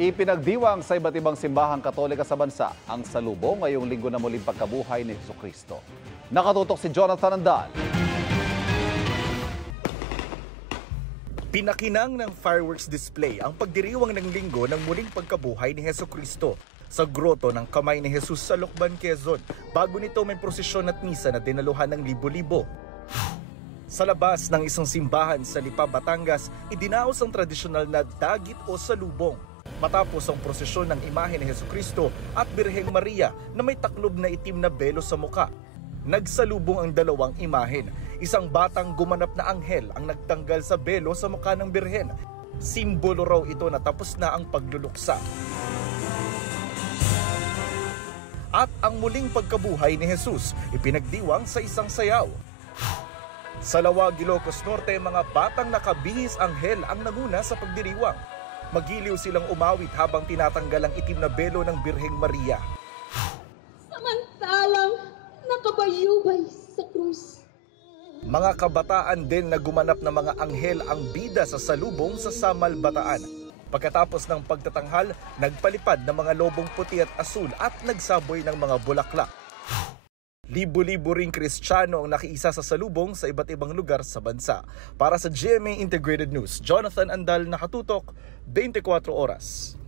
Ipinagdiwang sa iba't ibang simbahang Katolika sa bansa ang salubong ngayong linggo na muling pagkabuhay ni Jesucristo. Nakatutok si Jonathan Andal. Pinakinang ng fireworks display ang pagdiriwang ng linggo ng muling pagkabuhay ni Jesucristo sa groto ng Kamay ni Jesus sa Lucban, Quezon. Bago nito may prosesyon at misa na dinaluhan ng libo-libo. Sa labas ng isang simbahan sa Lipa, Batangas, idinaos ang tradisyonal na dagit o salubong. Matapos ang prosesyon ng imahe ni Jesucristo at Birheng Maria na may taklob na itim na belo sa muka. Nagsalubong ang dalawang imahen. Isang batang gumanap na anghel ang nagtanggal sa belo sa muka ng Birhen. Simbolo raw ito na tapos na ang pagluluksa. At ang muling pagkabuhay ni Jesus ipinagdiwang sa isang sayaw. Sa Lawag, Ilocos Norte, mga batang nakabihis anghel ang nanguna sa pagdiriwang. Magiliw silang umawit habang tinatanggal ang itim na belo ng Birheng Maria. Samantalang nakabayubay sa krus. Mga kabataan din na gumanap na mga anghel ang bida sa salubong sa Samal, Bataan. Pagkatapos ng pagtatanghal, nagpalipad ng mga lobong puti at asul at nagsaboy ng mga bulaklak. Libo-libo ring Kristiyano ang nakiisa sa salubong sa iba't ibang lugar sa bansa. Para sa GMA Integrated News, Jonathan Andal, nakatutok, 24 oras.